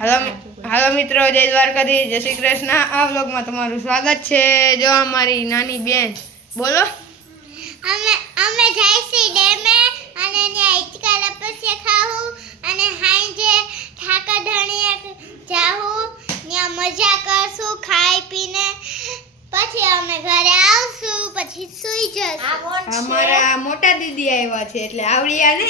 હાલો મિત્રો, જય દ્વારકાધીશ, જય શ્રી કૃષ્ણ। આ વ્લોગમાં તમારું સ્વાગત છે। જો અમારી નાની બેન બોલો। અમે જઈશી ડેમે અને ત્યાં હિચકા લપસ્યા ખાવું અને હાંજે ઠાકા ઢણિયા જાવું, ત્યાં મજા કરશું ખાઈ પીને, પછી અમે ઘરે આવશું, પછી સૂઈ જશું। અમારા મોટા દીદી આવ્યા છે એટલે આવડિયા ને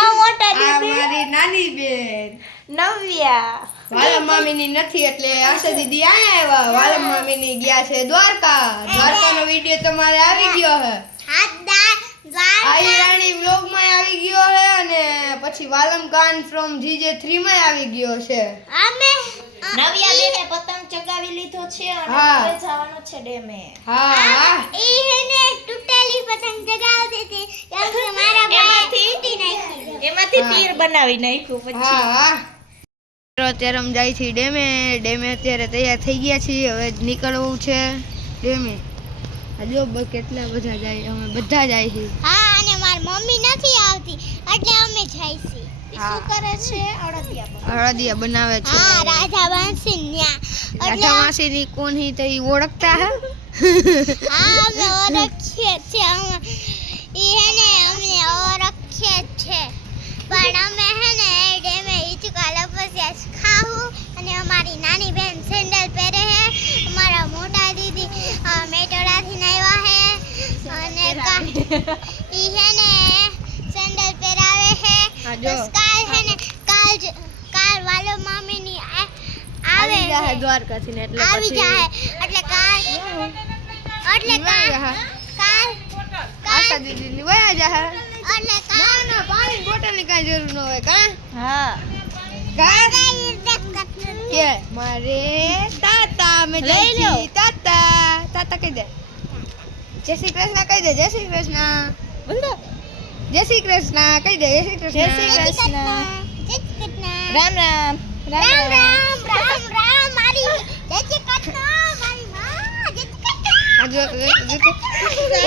આ મોટા દીદી અમારી નાની બેન નવ્યા વાલમ મામીની નથી એટલે આશા દીદી આયા આવ્યા। વાલમ મામીની ગયા છે દ્વારકાનો વિડિયો તમારે આવી ગયો હે, આઈ રાણી વ્લોગ માં આવી ગયો હે અને પછી વાલમ કાન ફ્રોમ GJ3 માં આવી ગયો છે। અમે નવ્યા બેને પતંગ ચગાવી લીધો છે અને હા હવે જવાનું છે ડેમે। હા એને તૂટેલી પતંગ જગાવતી હતી કેમ કે મારા ભાઈ તૂટી નાખી, એમાંથી તીર બનાવી નાખ્યું પછી। હા અત્યારે અમે જાય છે ડેમે અત્યારે તૈયાર થઈ ગયા છીએ, હવે નીકળવું છે ડેમે। જો કેટલા બધા જાય, અમે બધા જાય છે। હા અને મારી મમ્મી નથી આવતી એટલે અમે જઈશી। શું કરે છે? અળદિયા બનાવે છે। હા રાજા વાંસી ન્યા રાજા માસીની કોણ હી તો ઈ ઓળખતા હે? હા અમે ઓળખીએ છે, એને અમને ઓળખીએ છે, પણ અમે હે ને ડેમે હિચકા લપસ્યા ખાવું અને અમારી નાની બેન સેન્ડલ પહેરે હે, અમારા મોટા દીદી મેટોડાથી આવ્યા હે અને ઈ હે ને સેન્ડલ પહેરાવે હે। બસ કાલ હે ને કાલ વાલો મામીની આવે જાહે દ્વારકાથી ને એટલે આવી પછી જાહે એટલે કાલ આશા દીદી ની વયા જાહે એટલે કાલ ના પાણી બોટલની કાઈ જરૂર ન હોય કા હા કે મારે તાતા મે લઈ લો। તાતા કહી દે જય શ્રી કૃષ્ણ કહી દે, જય શ્રી કૃષ્ણ બોલ દો। જય શ્રી કૃષ્ણ કહી દે, જય શ્રી કૃષ્ણ જય શ્રી કૃષ્ણ। રામ રામ રામ રામ રામ રામ મારી જય શ્રી કૃષ્ણ મારી માં જય શ્રી કૃષ્ણ।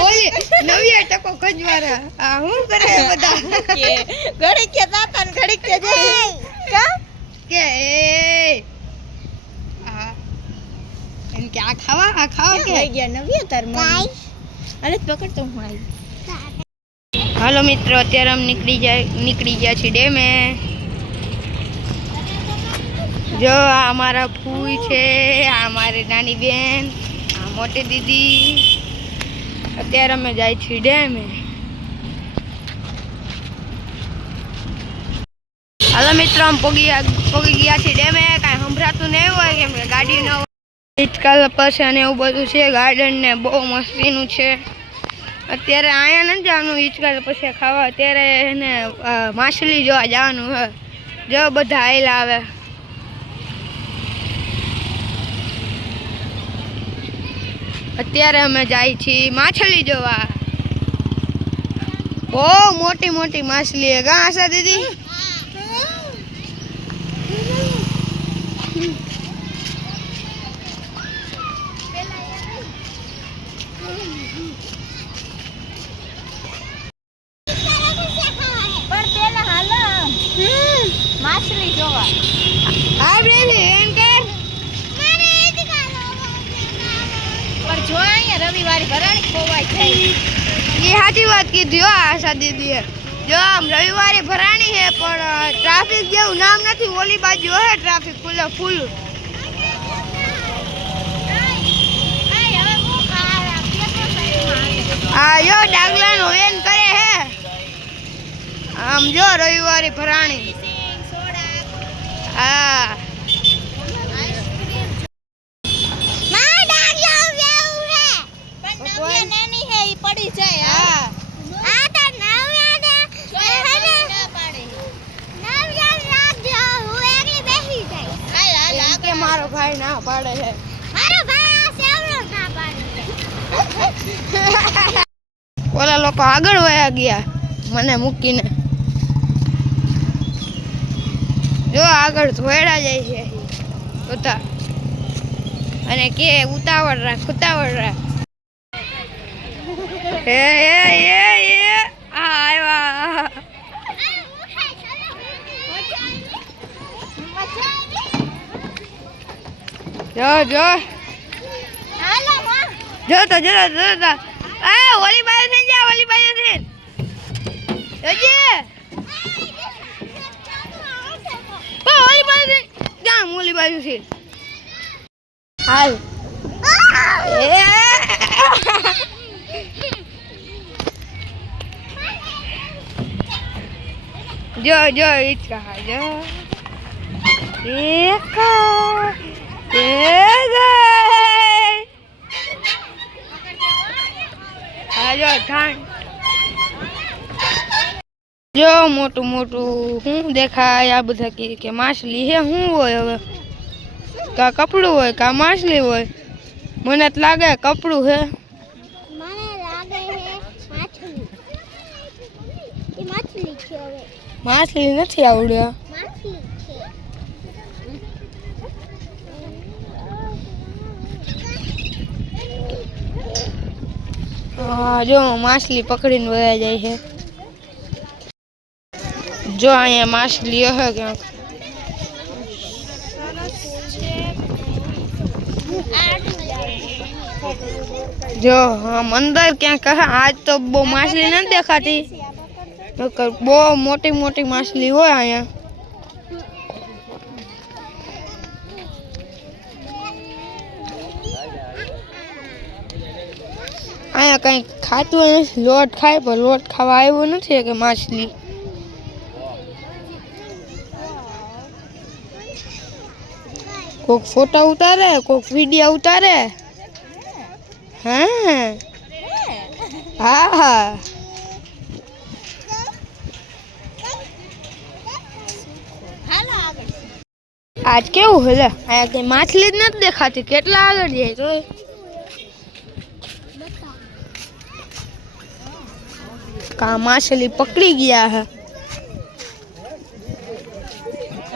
ઓય નવી ટકો ખજવારા આ હું કરે બધા કે ઘડી કે તાતા ને ઘડી કે જય કા કે એ આ એમ કે આ ખાવા કે લઈ ગયા નવ્યા તાર મમ્મી। ગાઈસ અરે પકડ તો હું આવી। હાલો મિત્રો, અત્યારે અમે નીકળી ગયા છીએ ડેમે। જો આ અમારા ફૂઈ છે, આ અમારી નાની બેન, આ મોટી દીદી, અત્યારે અમે જાય છીએ ડેમે। હાલો મિત્રો, અમે પોગી ગયા છીએ ડેમે। કાંઈ સંભળાતું નહીં હોય કેમ કે ગાડી ન હોય, હિચકા લપસે અને એવું બધું છે, ગાર્ડન ને બહુ મસ્તીનું છે। અત્યારે અહીંયા નથી જવાનું હિચકા પછી ખાવા, અત્યારે એને માછલી જોવા જવાનું હે। જો બધા આયલા આવે, અત્યારે અમે જાય છીએ માછલી જોવા। બહુ મોટી મોટી માછલી હે કા આશા દીદી? પણ પેલા હાલો માછલી જોવા। હા બેબી એમ કે મારે હિચકા પણ જો અહીંયા રવિવારે ભરાણી ખોવાઈ જાય। એ સાચી વાત કીધી હો આશા દીદીએ। જો આમ રવિવારે ભરાણી છે પણ ટ્રાફિક જેવું નામ નથી, ઓલી બાજુ હે ટ્રાફિક ફૂલ। આ જો ડાગલાનો વેન કરે હે, આમ જો રવિવારે ભરાણી। હા પણ નવ્યા નાની હે ઈ પડી જાય। હા આ તો નવ્યા ને ના પાડે। હું એકલી બેસી જઈશ। હાલ હાલ એમ કે મારો ભાઈ ના પાડે છે। મારો ભાઈ આ સેવડો ના પાડે। ઓલા લોકો આગળ વયા ગયા મને મૂકીને, જો આગળ ધોયડા જાય છે બધા અને કે ઉતાવળ રાખ એ આ આવ્યા। જો જો હાલો માં જો તો એ ઓલી બાજુ થઈ જા ઓલી બાજુ થી જોજે ઓલી બાજુ થી જા ઓલી બાજુ થી હાલ જો જો ઈચકા જો એક જો ઠાણ જો મોટું મોટું શું દેખાય આ બધા કે માછલી હે શું હોય હવે કા કપડું હોય કા માછલી હોય મને તો લાગે કપડું હે મને લાગે હે માછલી એ માછલી છે હવે માછલી નથી આવડ્યા માછલી છે હા જો માછલી પકડીને વયા જાય છે જો અહીંયા માછલી હે ક્યાંક જો આમ અંદર ક્યાંક હે આજ તો બહુ માછલી નથી દેખાતી નકર બહુ મોટી મોટી માછલી હોય અહીંયા અહીંયા કંઈ ખાતું નથી લોટ ખાય પણ લોટ ખાવા આવ્યો નથી કે માછલી કોક ફોટા ઉતારે કોક વિડીયો ઉતારે હા હા આજ કેવું હે અહીંયા કઈ માછલી જ નથી દેખાતી કેટલા આગળ જાય તો કા માછલી પકડી ગયા હે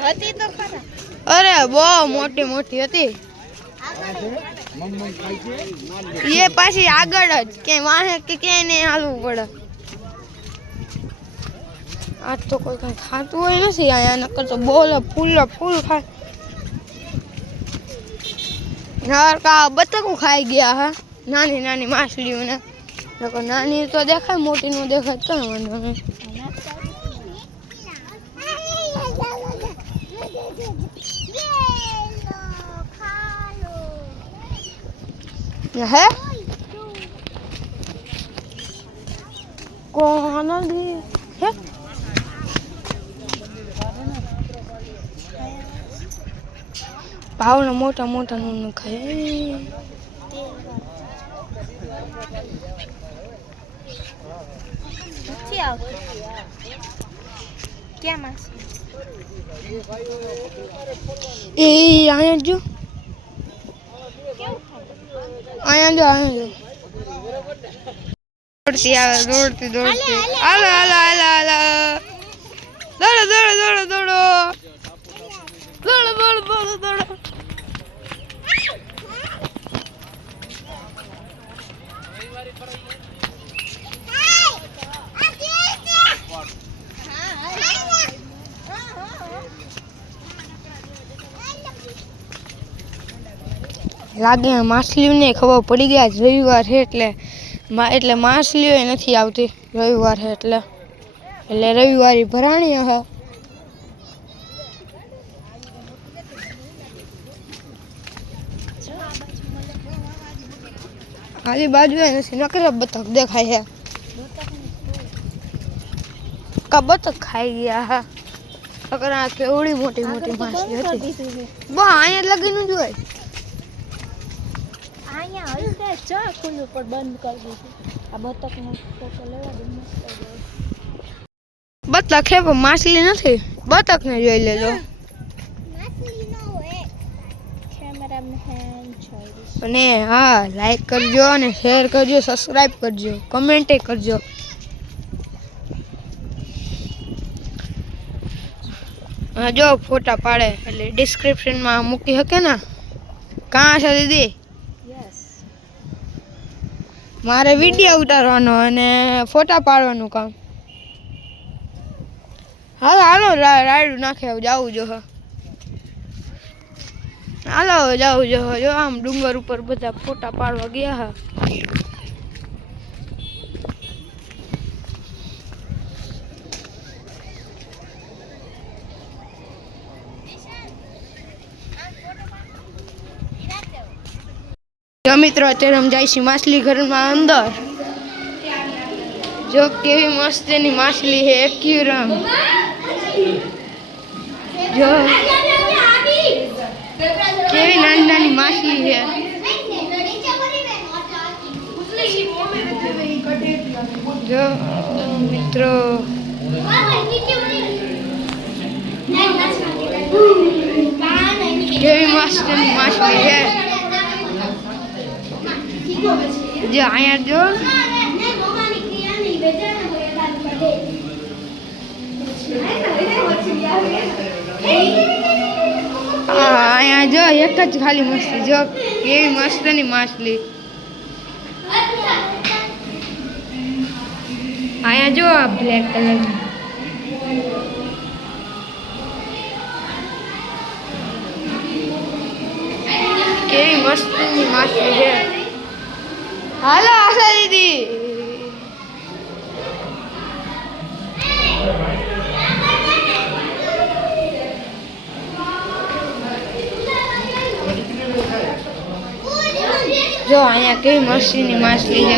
હતી તો ખરા અરે બહુ મોટી મોટી હતી એ પાછી આગળ જ કે વાહે કે ક્યાંય નહીં હાલવું પડે આજ તો કોઈ કઈ ખાતું હોય નથી અહીંયા નકર તો બોલે ફૂલ ખાય નર કા બતકો ખાઈ ગયા હા નાની નાની માછલીઓને નકર નાની તો દેખાય મોટી નો દેખાય કઈ વાંધો નહીં હે કોણ હે ભાવના મોટા મોટા નું ખાય નથી આવતું ક્યાં માસી એ અહીંયા જો અહીંયા જો દોડતી આવે દોડતી હાલો હાલો હાલો હાલો દોડો દોડો દોડો દોડો દોડો દોડો દોડો દોડો લાગે માછલીઓને ખબર પડી ગયા રવિવાર છે એટલે માછલીઓ નથી આવતી રવિવાર છે એટલે રવિવારી ભરાણી હે આજુબાજુ નથી નકર બતક દેખાય છે કા બતક ખાઈ ગયા હા નકર આ કેવડી મોટી મોટી માછલી હતી બહુ અહીંયા લગીનું જ હોય અહીંયા હશે ચા ખુલ્લું પણ બંધ કરી દીધું આ બતકનો ફોટો લેવા દે મસ્ત બતક છે પણ માછલી નથી બતક ને જોઈ લેજો માછલી ન હોય કેમેરામેન જોઈ અને હા લાઈક કરજો અને શેર કરજો સબસ્ક્રાઇબ કરજો કમેન્ટ કરજો હા જો ફોટા પાડે એટલે ડિસ્ક્રિપ્શનમાં મૂકી શકે ને કાં છે દીદી મારે વિડીયો ઉતારવાનો અને ફોટા પાડવાનું કામ હાલો હાલો રાયડું નાખે જવું જો હાલો જાઉં જો આમ ડુંગર ઉપર બધા ફોટા પાડવા ગયા હા. જો મિત્રો અત્યારે અમે જાય છીએ માછલી ઘરમાં અંદર. જો કેવી મસ્ત એની માછલી છે એક્યુરમ. જો કેવી નાની નાની માછલી છે. જો મિત્રો કેવી મસ્ત એની માછલી છે. જો અહીંયા જો અહીંયા જો એક જ ખાલી મસ્તી. જો કેવી મસ્ત ની માછલી. અહીંયા જો આ બ્લેક કલર કેવી મસ્ત ની માછલી છે. હાલો આશા દીદી. જો અહીંયા કેવી મસ્તીની માછલી છે.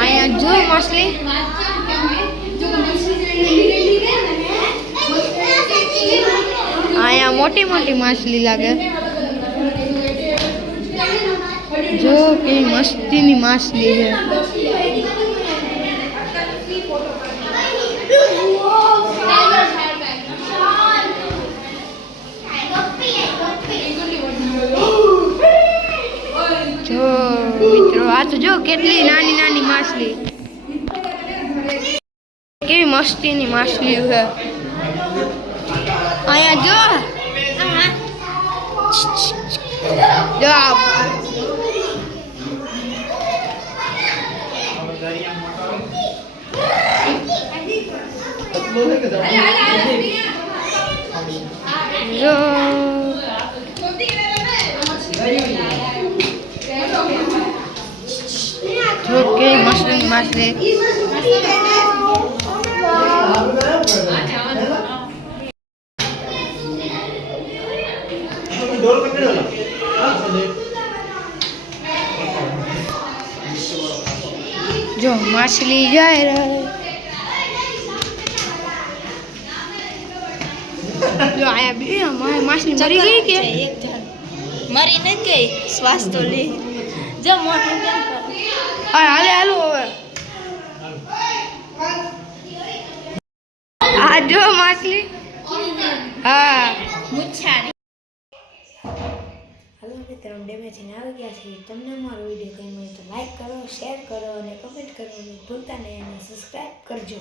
અહીંયા જો માછલી. અહીંયા મોટી મોટી માછલી લાગે. જો કેવી મસ્તીની માછલી છે. જો મિત્રો આ તો જો કેટલી નાની નાની માછલી. કેવી મસ્તીની માછલી છે. અહીંયા જો કેવી મસ્તીની માછલી. જો માછલી જાય જો આયા બે માછલી મરી ગઈ કે મરી નથી ગઈ, શ્વાસ તો લે. જો મોટું કેમ કરે. હાલે હાલો હવે. આ જો માછલી. હા મુચ્છારી. હાલો મિત્રો ડેમેજીને આવી ગયા છે. તમને અમારો વિડીયો ગમ્યો તો લાઈક કરો, શેર કરો અને કમેન્ટ કરવાનું ભૂલતા નહીં અને સબસ્ક્રાઈબ કરજો.